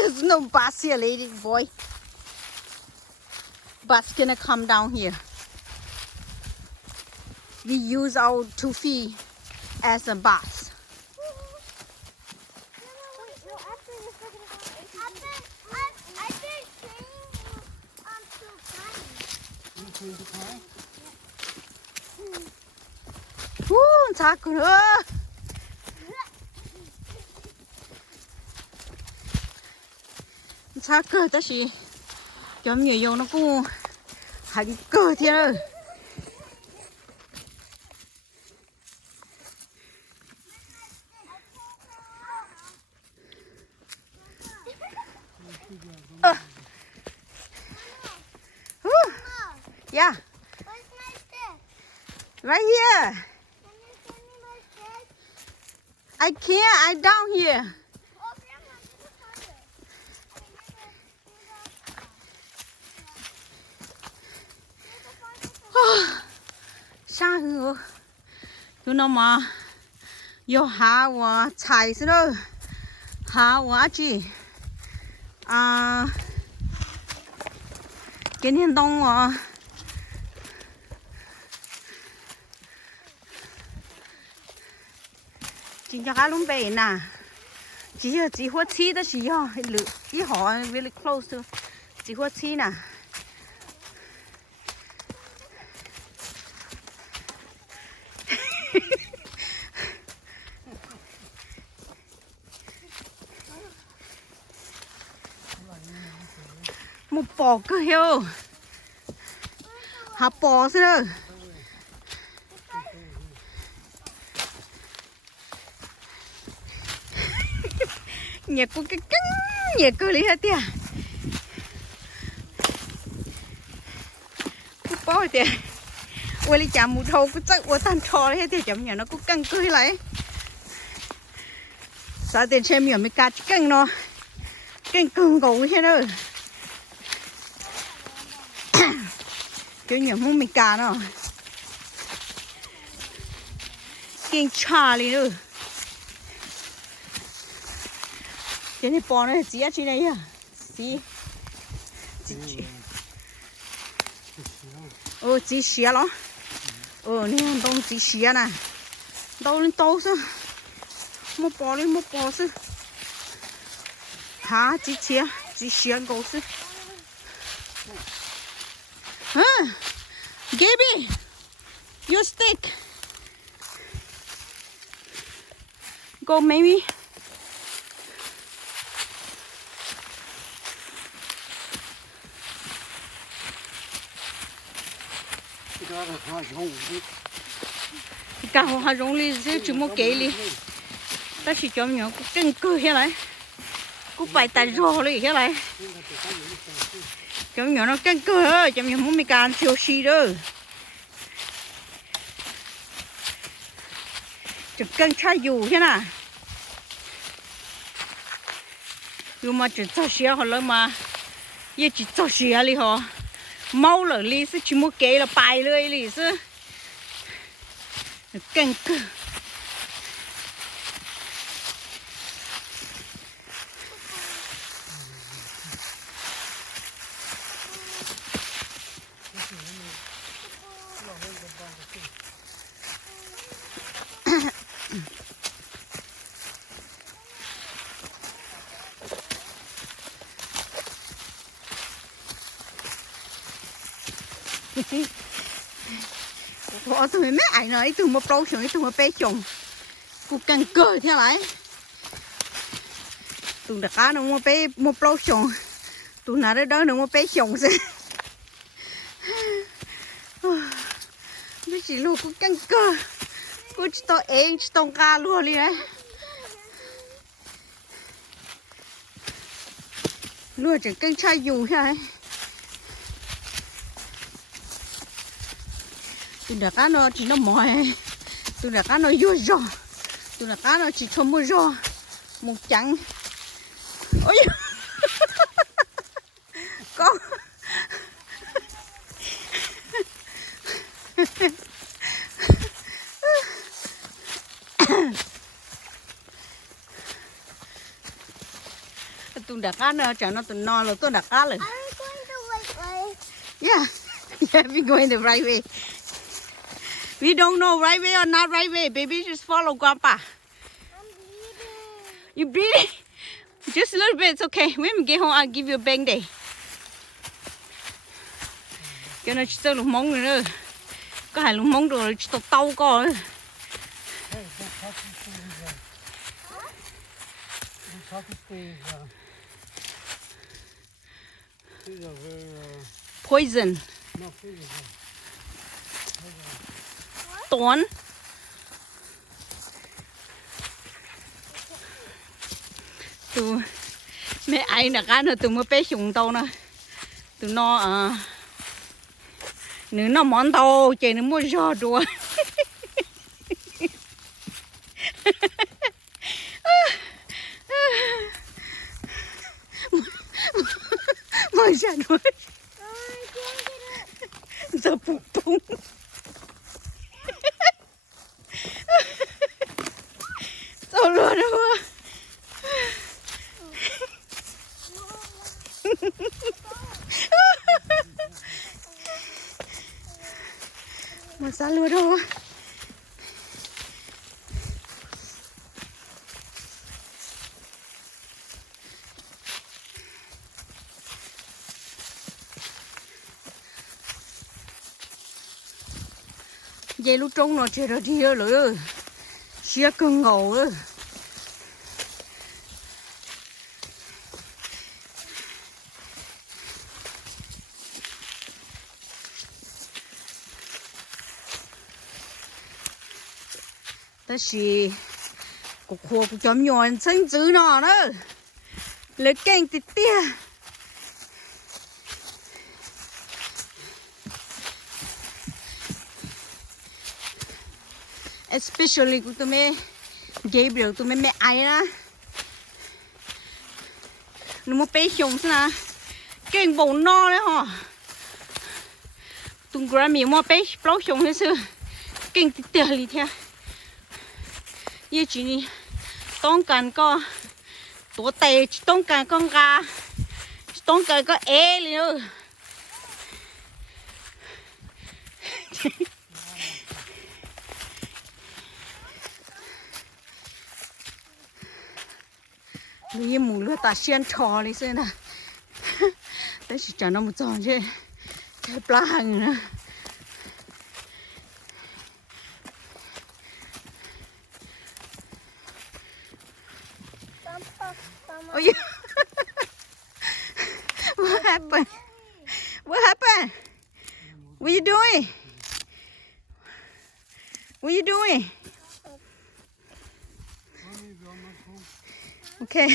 There's no bus here, lady boy. Bus gonna come down here. We use our 2 feet as a bus. 작은 작은 다시 겸유用nó cũng hành cơ thế rồi. Yeah. Right here. I can't. I'm down here. Xa hư. Tụi nó mà vô hạ và chạy xí đâu. Hạ và chị. Cái này đông à. Chị cho cá luôn bể nè. Chỉ hoa chi đó chị ho. Ý họ really close to. Chỉ hoa chi nè. Một bò cơ hiệu. Hả bò xí đâu. Nhà cô cái cắn nhà cô lý hết tiệt. Cô bò tiệt. Ôi lý chả mù thâu cô chắc ôi tan trò hết tiệt chấm nhà nó cô căng cười lại. Sao tiền xem nhiều mới cá căng nó. Căng cưng gấu hết rồi. Kiểu nhiều muốn mình cá nó. Kinh cha đi nữa. Cái này bò nó chỉ ở trên này à? Chỉ chỉ xía đó. Nè đông chỉ xía nè. Đâu lên đâu sao? Một bò lên một bò sao? Hả chỉ xía gấu sao? Huh? Gaby, your stick. Go, maybe. Cả họ rong li chứ chỉ một cái li. Ta chỉ cho nhỏ cũng căng cơ hết lại. Cũng phải tay rò li hết lại. Cho nhỏ nó căng cơ ơi, cho nhỏ muốn mi can siêu xì đó. Chỉ căng cha dù thế nào. Dù mà chỉ cho xì họ lớn mà. Giờ chỉ cho xì li họ. Mau lỡ li chứ chỉ một cái là bài lưỡi li chứ. Căng cơ. Tụi mấy ảnh nói tụi một lâu xuống tụi một bé chồng cô căng cơ thế lại tụi đặc cá nó một bé một lâu xuống tụi nào đó nó một bé chồng gì mấy chị luôn cô căng cơ cô chỉ to én chỉ tông ca luôn đi đấy luôn chỉ căng chai dù thế này tụi đặc cá nó chỉ nó mỏi tụi đặc cá nó vô rò tụi đặc cá nó chỉ cho mua rò một chặng ôi con tụi đặt cá nữa chẳng nó tụi no rồi tôi đặt cá rồi. Are we going the right way? Yeah, yeah, we're going the right way. We don't know right way or not right way, baby. Just follow Grandpa. I'm bleeding. You bleeding? Just a little bit. It's okay. When we get home, I'll give you a bang day. Cho nó chơi lục mông nữa. Có hai lục mông rồi tao tao coi. Poison. Toán. Tụi mẹ ai là cái nữa tụi mới bé sùng tao nè. Tụi nó nếu nó món tao chạy nó mua giò đùa. Mua giò đùa. Giờ bụng bụng. Sao luôn đâu. Mà sao luôn đâu. Vậy lúc trông nó chơi ra đi rồi. Xía cưng ngầu ơi. Đó là cuộc họp cho nhọn chân chữ nó nữa. Lấy kênh tít tia. Especially của tụi mẹ Gabriel tụi mẹ ai đó. Nó một bé熊是哪？kênh bầu no đấy hả? Tụi Grammy một bé bao熊hết sự kênh tít tia đi theo. Như chị nàyต้องการก็ตัวเตะต้องการก็กาต้องการก็เลยเนอะนี่หมูเลือดตาเชียนชอเลยสินะแต่ฉันจะน้ำมันจอนใช่แค่ปลาหังนะ Oh, yeah. What happened? What happened? What are you doing? What are you doing? Okay.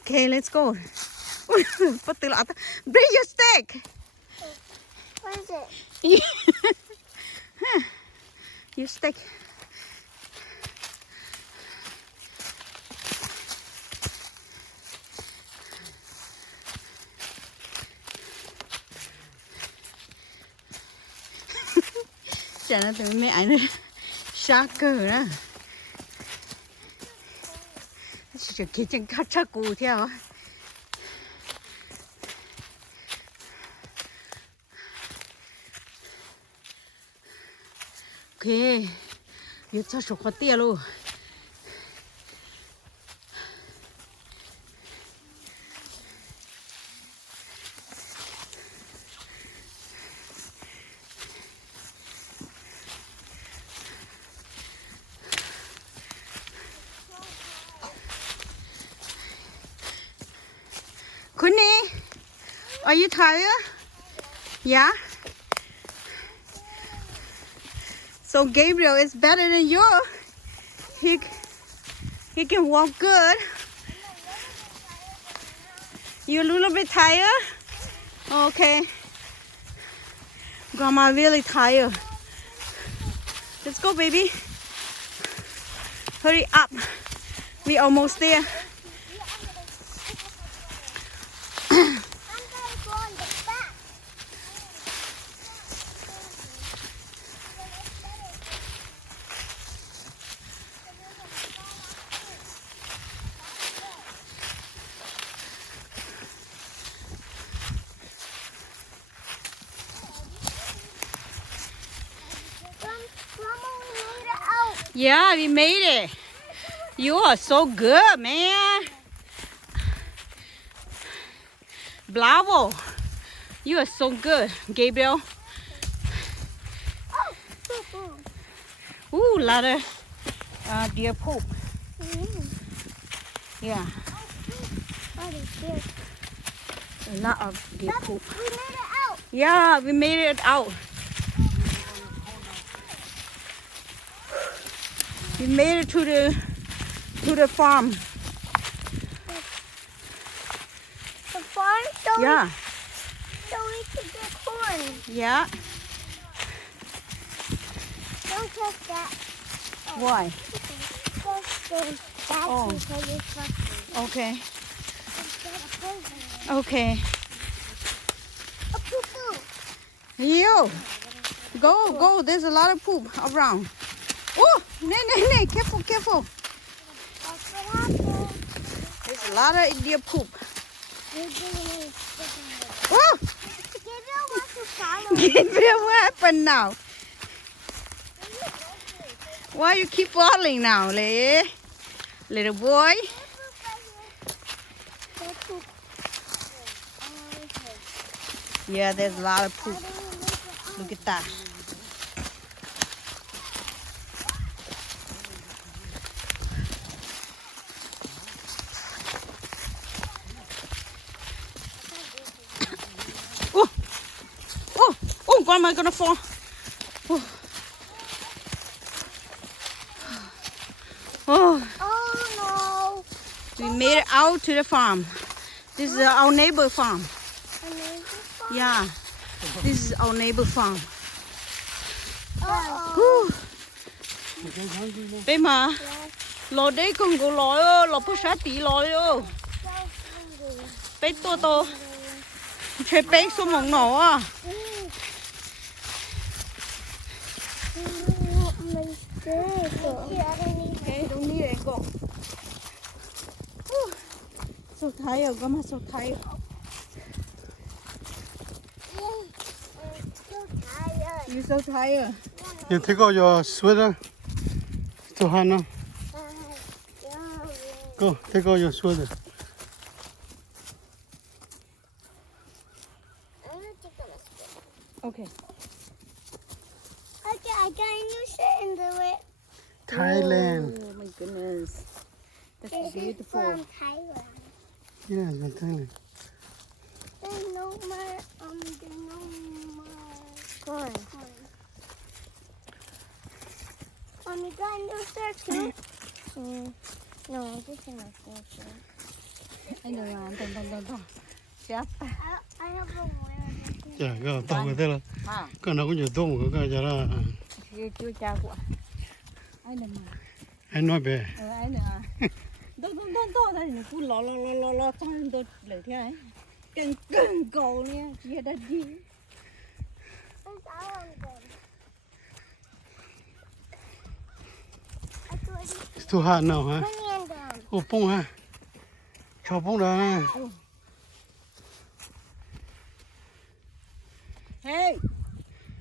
Okay, let's go. Bring your stick. What is it? You stick. Chả nó từ mẹ nữa sát cờ đó. Chỉ cái chân cắt chắc cù theo. Ok, giờ cho số khó tia luôn. Kunni, are you tired? Yeah? So Gabriel is better than you. He can walk good. You're a little bit tired? Okay. Grandma really tired. Let's go, baby. Hurry up. We're almost there. Yeah, we made it. You are so good, man. Bravo. You are so good, Gabriel. Ooh, lot of deer poop. Yeah, What is this? a lot of deer poop. We made it out. Yeah, we made it out. We made it to the farm. The farm, so Yeah, we could get corn. yeah. Don't touch that. Why? Don't touch that Oh. because it's fussy. Okay, It's a poison. okay. A poo-poo. You go. There's a lot of poop around. Oh, nay. Careful. That's what happened. There's a lot of deer poop. You're doing it. Oh, Gabriel wants to follow. Gabriel, what happened now? Why you keep falling now, little boy? Yeah, there's a lot of poop. Look at that. Oh, Grandma gonna fall. Oh. Oh, Oh we made it out to the farm. This is our neighbor farm. no. Yeah, this is our neighbor farm. Oh. Bé mà, lò đấy không có lò ơ, lò bớt sát tí lò ơ. Bé to, chơi bé số mỏng nổ à. Okay, don't need it, go. So tired, Grandma, so tired. You're so tired. You take out your sweater to Hannah. Go, take out your sweater. Okay. Okay, I got a new shirt in the way. Thailand. Oh my goodness. That's This is beautiful. from Thailand. Yes, from Thailand. There's no more, corn. Mommy got a new shirt too? No, this is my shirt. Anh đừng làm, đừng. Chết. I have a wear. Yeah, go, talk with her. À, Go, no, you don't go, Jara. chưa cha của. Anh đừng mà. I know better. Anh đừng à. Đâu, đây nó cứ lo trong tôi lấy thế này. Cưng cầu nè, chia đã đi. There's all of them. It's too hot now, huh? Put me in them. Oh, bông ha. Cho bông ra nè. Hey,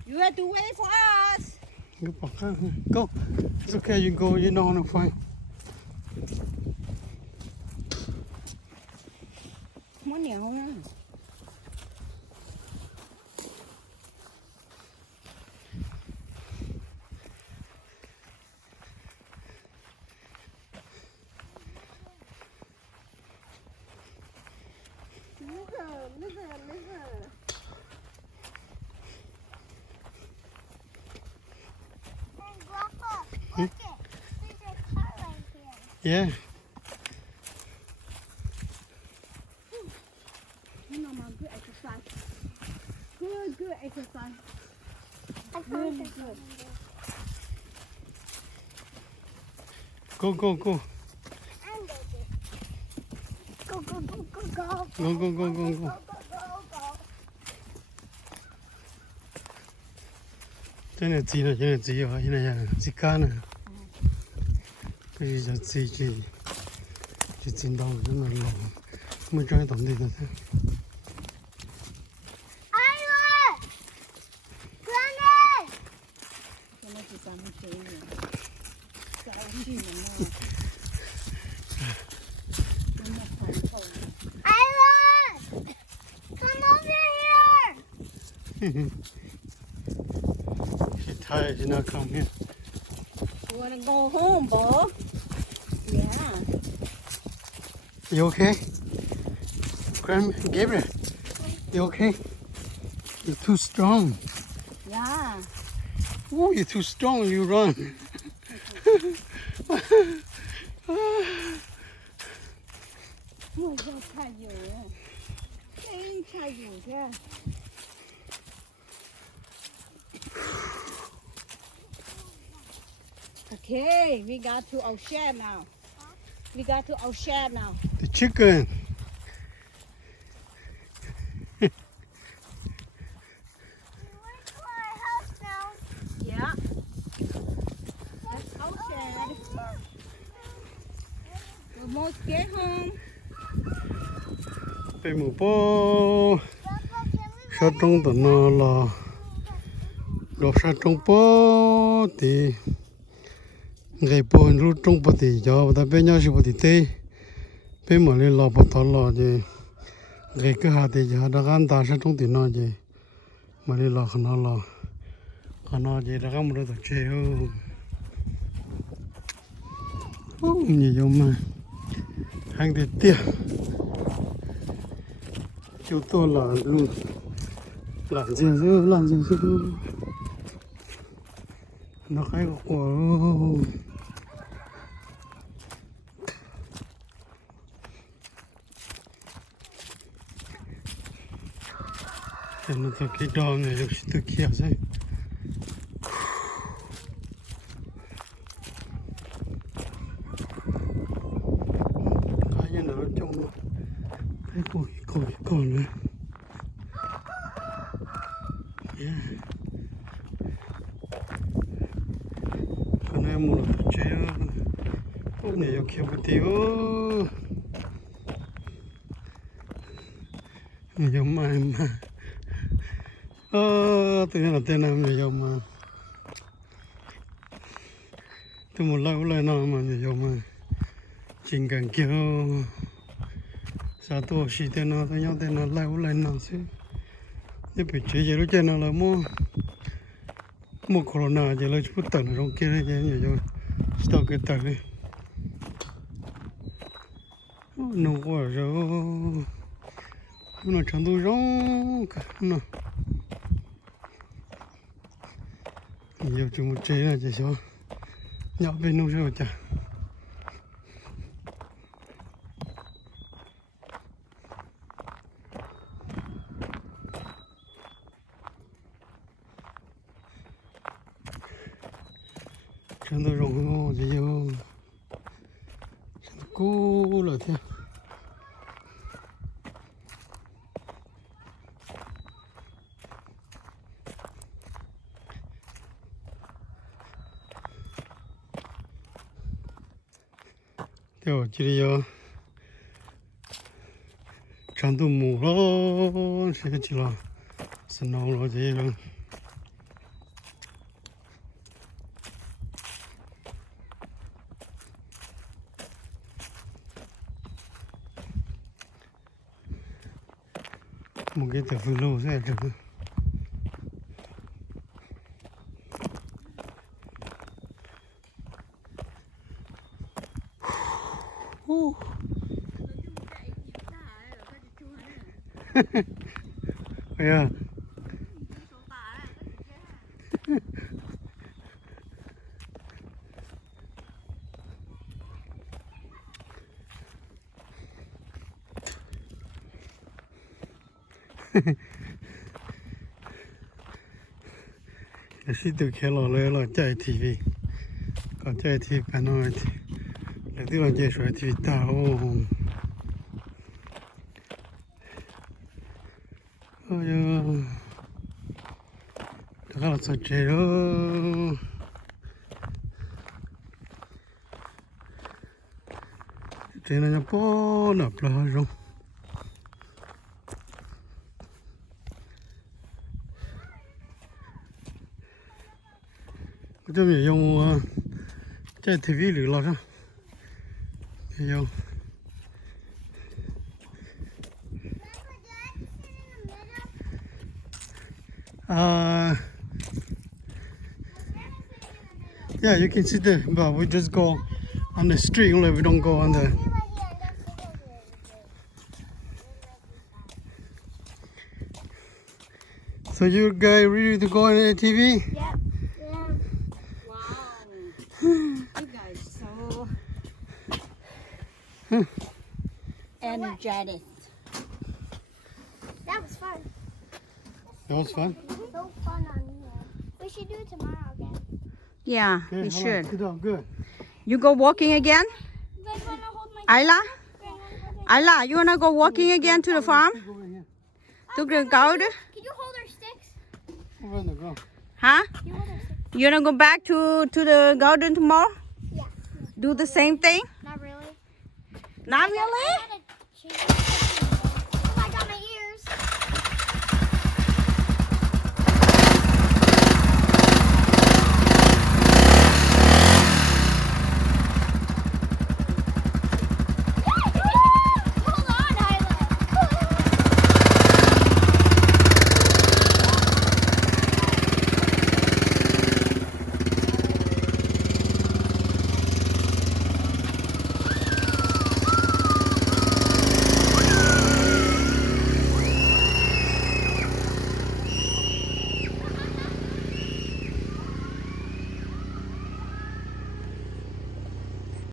you have to wait for us. Go, go. It's okay, you go, you know how to find. Món nhiều không á? And Grandpa, look it. There's a car right here. Yeah. You know, my good exercise. Good exercise. I found Really it. good. Go. And there's it. Go. Go. Cái này gì vậy? Cái này gì cá nè. Cái gì chỉ chín đâu cái này lò. Mới cho tổng đi rồi. Ira! Granny! Cho nó chỉ làm một chế nữa. Island! Come over here! She's tired, she's not coming here. You wanna go home, Bob? Yeah. You okay? Gabriel, you okay? You're too strong. Yeah. Oh, you're too strong, you run. Ôi, ra chai dừa. Cái chai dừa kìa. Okay, we got to our shed now. We got to our shed now. The chicken. We went to our house now. Yeah. That's our shed. We almost get home. Bé mù bố. Papa, can we Sao trong tận nó là. Đó sao trong bố thì. Ngày bố rút trong bố thì cho ta bé nhau sẽ bố thì tê. Bé mà lên lò bố thọ lò thì. Ngày cứ hạt thì cho đã gan ta sao trong tận nó thì. Mà lên lò khăn nó lò. Khăn nó thì đã gan một đôi chơi ô. Nhiều mà. Hàng thì tiếc. Chú tôi là luôn làm gì nó cái của thì nó tôi cái đòn này được tôi kia rồi cái như nó trong cái cùi nữa. Yeah. Con em mua được chơi hôm nay kia một tí nhiều mà tự nhiên là tên nào nhiều mà tôi một lâu nào mà nhiều mà chính cần kiểu sao tôi chỉ tên nào tôi nhau tên nào lâu nào chứ nếu bị chế gì đó trên nào là mua corona giờ là chút tận trong kia này nhiều rồi sao cái tận này nó quá rồi nó chẳng đủ rong cả nó nhiều chúng một chế là chỉ số nhỏ bên nông rồi chả chẳng đủ rong gì đâu cú là thế theo chỉ là chẳng đủ mù lo sẽ chỉ là sân nào lo gì rồi một cái tờ phiếu lô sẽ được yeah. Sĩ từ kia là chạy TV còn chạy TV phải nói thì là tức là chạy xoay TV tao ôi đó là sao chạy đó chạy nó bó nạp là rồi cho mình dùng 在 TV 里了上，哎呦， yeah, you can sit there, but we just go on the street only. We don't go on the. So you guys ready to go on the TV? Yep. Yeah. Wow. You guys so energetic. That was fun. That was fun. So fun on here. We should do it tomorrow again. Yeah, Okay, we hold on, should. sit down, good. You go walking again? You guys want to hold my Isla? hand? Isla, you wanna go walking again to the farm? Go over here. To the garden? Can you hold our sticks? Over there, go. Huh? Can you hold our sticks? You wanna go back to the garden tomorrow? Yeah. Do the same thing? Not really. Not I really? had a